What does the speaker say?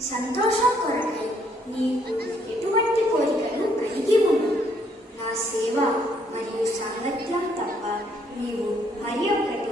సంతోషం కొరకై నీకు ఎటువంటి కోరికలు కలిగి ఉన్నావు? నా సేవ మరియు సాంగత్యం తప్ప నీవు మరి ఒక్కటి